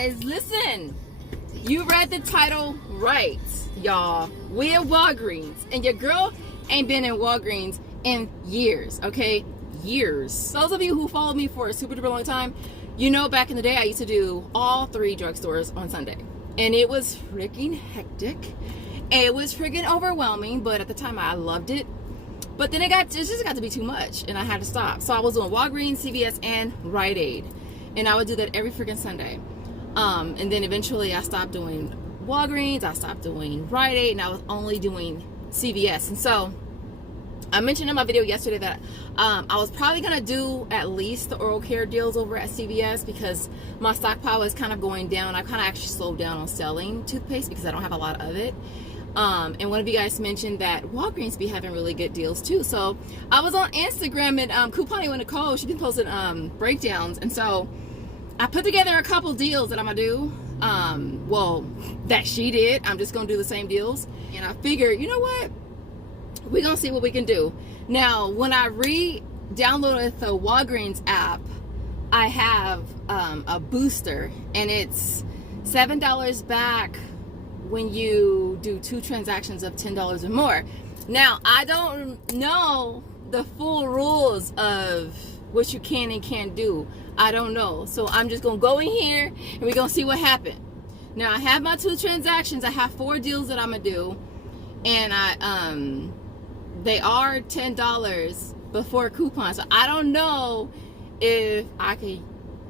guys, listen. You read the title right, y'all. We at Walgreens, and your girl ain't been in Walgreens in years, okay? Years. Those of you who followed me for a super duper long time, you know back in the day I used to do all 3 drugstores on Sunday. And it was freaking hectic. It was freaking overwhelming, but at the time I loved it. But then it just got to be too much, and I had to stop. So I was doing Walgreens, CVS, and Rite Aid. And I would do that every freaking Sunday. And then eventually I stopped doing Walgreens, I stopped doing Rite Aid, and I was only doing CVS. And so I mentioned in my video yesterday that I was probably going to do at least the oral care deals over at CVS because my stockpile is kind of going down. I kind of actually slowed down on selling toothpaste because I don't have a lot of it. And one of you guys mentioned that Walgreens be having really good deals too. So I was on Instagram and Couponing with Nicole. She's been posting breakdowns. And so I put together a couple deals that I'm going to do. Well, that she did. I'm just going to do the same deals. And I figured, you know what? We're going to see what we can do. Now, when I re-downloaded the Walgreens app, I have a booster. And it's $7 back when you do 2 transactions of $10 or more. Now, I don't know the full rules of what you can and can't do. I don't know. So I'm just going to go in here and we're going to see what happened. Now, I have my 2 transactions. I have 4 deals that I'm going to do. And they are $10 before coupons. So I don't know if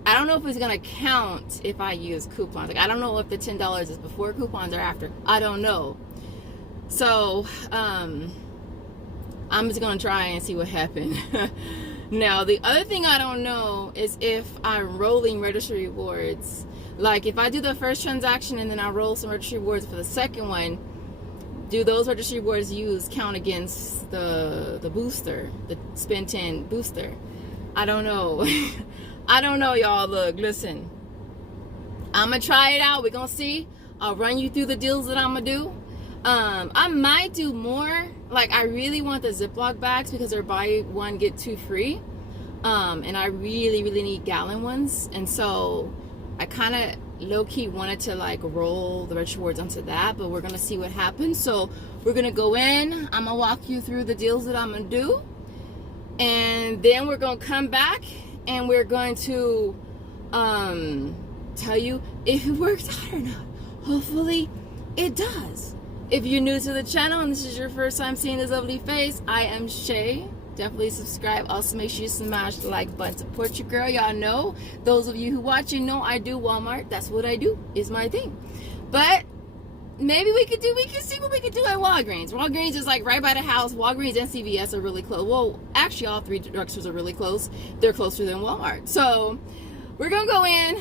I don't know if it's gonna count if I use coupons. Like I don't know if the $10 is before coupons or after. I don't know. So I'm just gonna try and see what happens. Now the other thing I don't know is if I'm rolling registry rewards. Like if I do the first transaction and then I roll some registry rewards for the second one, do those registry rewards count against the booster, the spend 10 booster? I don't know. I don't know, y'all. Look, listen. I'm going to try it out. We're going to see. I'll run you through the deals that I'm going to do. I might do more. Like, I really want the Ziploc bags because they're buy one, get 2 free. And I really, really need gallon ones. And so I kind of low-key wanted to, like, roll the registry rewards onto that. But we're going to see what happens. So we're going to go in. I'm going to walk you through the deals that I'm going to do. And then we're going to come back. And we're going to tell you if it works out or not. Hopefully it does. If you're new to the channel and this is your first time seeing this lovely face, I am Shay. Definitely subscribe. Also make sure you smash the like button. Support your girl. Y'all know. Those of you who watching know I do Walmart. That's what I do. It's my thing. But maybe we can see what we can do at Walgreens. Walgreens is like right by the house. Walgreens and CVS are really close. Well, actually all 3 drugstores are really close. They're closer than Walmart. So we're going to go in.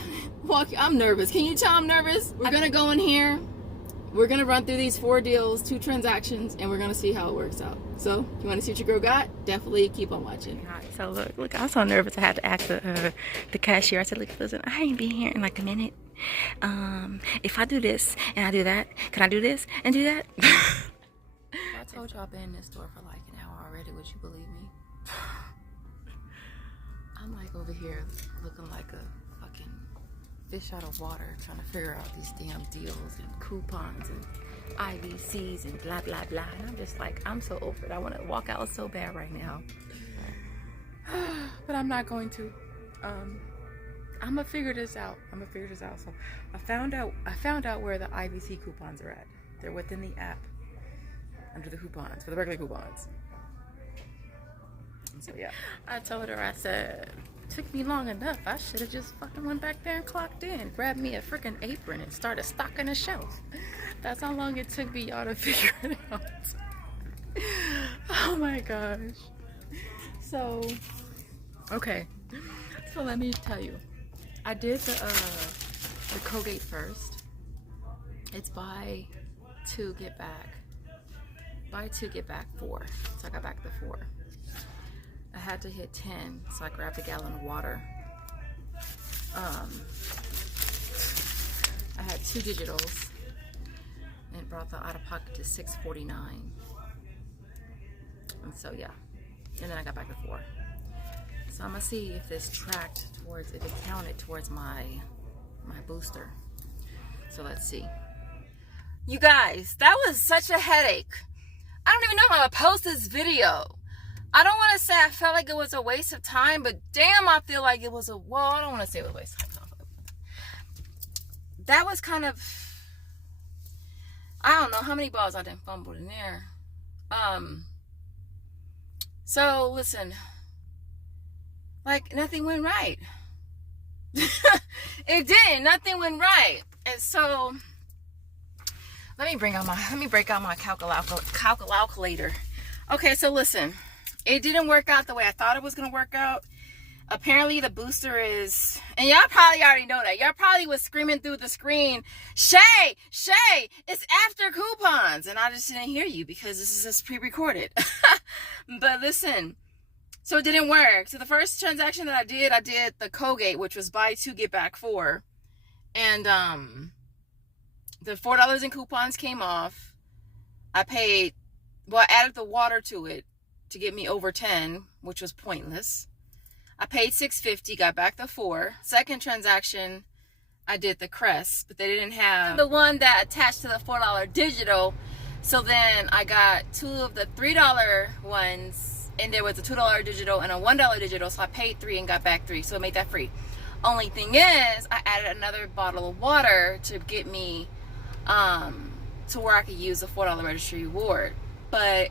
I'm nervous. Can you tell I'm nervous? We're going to go in here. We're going to run through these 4 deals, 2 transactions, and we're going to see how it works out. So if you want to see what your girl got, definitely keep on watching. All right, so look, I was so nervous. I had to ask the cashier. I said, look, listen, I ain't been here in like a minute. If I do this and I do that, can I do this and do that? I told y'all I've been in this store for like an hour already. Would you believe me? I'm like over here looking like a fucking fish out of water trying to figure out these damn deals and coupons and IVCs and blah blah blah. And I'm just like, I'm so over it. I want to walk out so bad right now. But I'm not going to. I'm gonna figure this out. So I found out where the IVC coupons are at. They're within the app under the coupons for the regular coupons. And so yeah, I told her, I said, took me long enough. I should have just fucking went back there and clocked in, grabbed me a freaking apron and started stocking the shelf. That's how long it took me, y'all, to figure it out. Oh my gosh. So okay, so let me tell you. I did the Colgate first. It's buy 2 get back. Buy 2 get back 4. So I got back the 4. I had to hit 10, so I grabbed a gallon of water. I had 2 digitals and it brought the out of pocket to $6.49. And so yeah, and then I got back to 4. So I'm gonna see if this tracked towards, if it counted towards my my booster. So let's see. You guys, that was such a headache. I don't even know how to post this video. I don't want to say I felt like it was a waste of time, but damn, I feel like it was I don't want to say it was a waste of time. That was kind of, I don't know how many balls I done fumbled in there. So listen, like nothing went right. It didn't. Nothing went right. And so let me break out my calculator. Okay, so listen, it didn't work out the way I thought it was gonna work out. Apparently the booster is, and y'all probably already know that. Y'all probably was screaming through the screen, Shay, it's after coupons. And I just didn't hear you because this is just pre-recorded. But listen, so it didn't work. So the first transaction that I did the Colgate, which was buy 2, get back 4. And the $4 in coupons came off. I paid, I added the water to it to get me over 10, which was pointless. I paid $6.50, got back the 4. Second transaction, I did the Crest, but they didn't have the one that attached to the $4 digital. So then I got 2 of the $3 ones, and there was a $2 digital and a $1 digital. So I paid 3 and got back 3, so I made that free. Only thing is, I added another bottle of water to get me to where I could use the $4 registry reward, but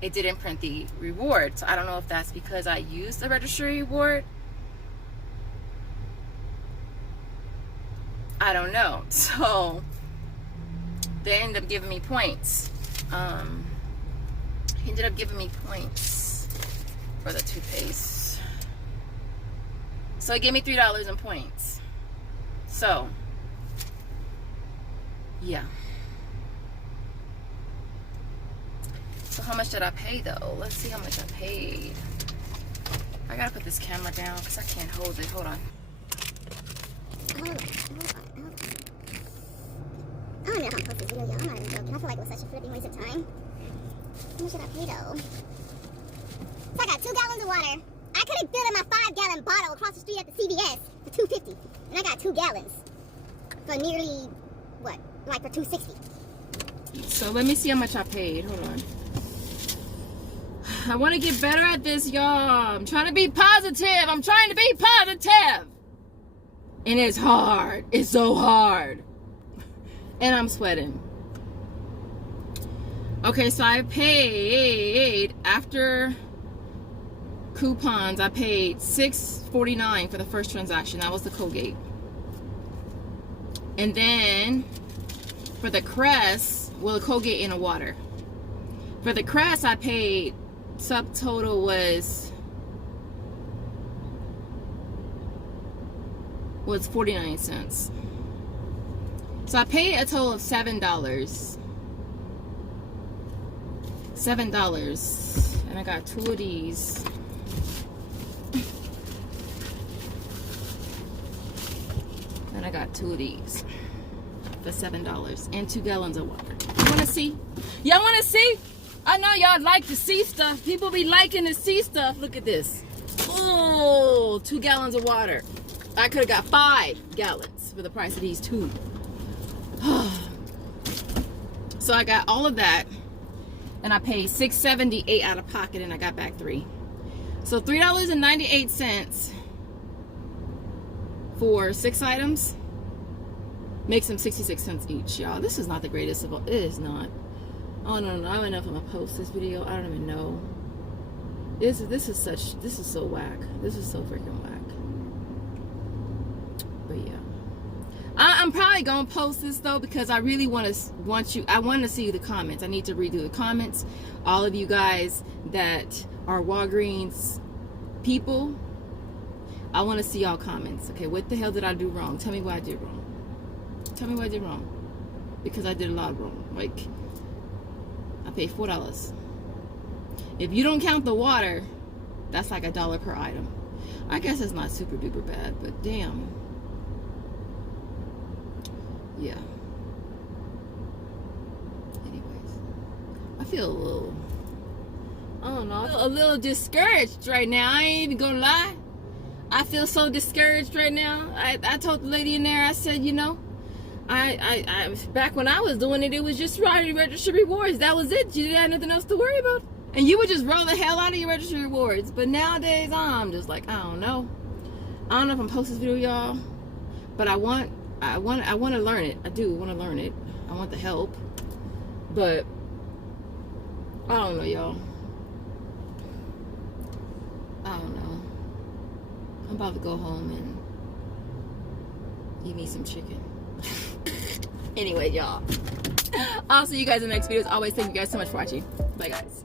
it didn't print the reward. So I don't know if that's because I used the registry reward. I don't know. So they ended up giving me points. He ended up giving me points for the toothpaste. So it gave me $3 in points. So yeah. So how much did I pay though? Let's see how much I paid. I gotta put this camera down because I can't hold it. Hold on. I don't know how I'm supposed to do it, y'all. I'm not even joking. I feel like it was such a flipping waste of time. How much did I pay though? So I got 2 gallons of water. I could have filled in my 5-gallon bottle across the street at the CVS for $2.50. And I got 2 gallons for nearly, what? Like for $2.60. So let me see how much I paid. Hold on. I want to get better at this, y'all. I'm trying to be positive. And it's hard. It's so hard. And I'm sweating. Okay, so I paid, after coupons, I paid $6.49 for the first transaction. That was the Colgate. And then for the Crest, well, the Colgate and a water. For the Crest, I paid, subtotal was 49 cents. So I paid a total of $7. $7. And I got 2 of these. And I got 2 of these for $7 and 2 gallons of water. You wanna see? Y'all wanna see? I know y'all like to see stuff. People be liking to see stuff. Look at this. Oh, 2 gallons of water. I could have got 5 gallons for the price of these 2. So I got all of that, and I paid $6.78 out of pocket, and I got back 3. So $3.98 for 6 items makes them 66 cents each, y'all. This is not the greatest of all. It is not. Oh no, I don't know if I'm gonna post this video. I don't even know. This is so whack. This is so freaking whack. But yeah, I'm probably gonna post this though because I really want to see the comments. I need to redo the comments. All of you guys that are Walgreens people, I want to see y'all comments. Okay, what the hell did I do wrong? Tell me what I did wrong. Tell me what I did wrong, because I did a lot wrong. Like, I paid $4. If you don't count the water, that's like $1 per item. I guess it's not super duper bad, but damn. Yeah. Anyways, I feel a little discouraged right now. I ain't even gonna lie. I feel so discouraged right now. I told the lady in there, I said, you know, I back when I was doing it, it was just register rewards. That was it. You didn't have nothing else to worry about. And you would just roll the hell out of your register rewards. But nowadays, I'm just like, I don't know. I don't know if I'm posting this video, y'all. But I want to learn it. I do want to learn it. I want the help. But I don't know, y'all. I don't know. I'm about to go home and eat me some chicken. Anyway, y'all. I'll see you guys in the next video. As always, thank you guys so much for watching. Bye, guys.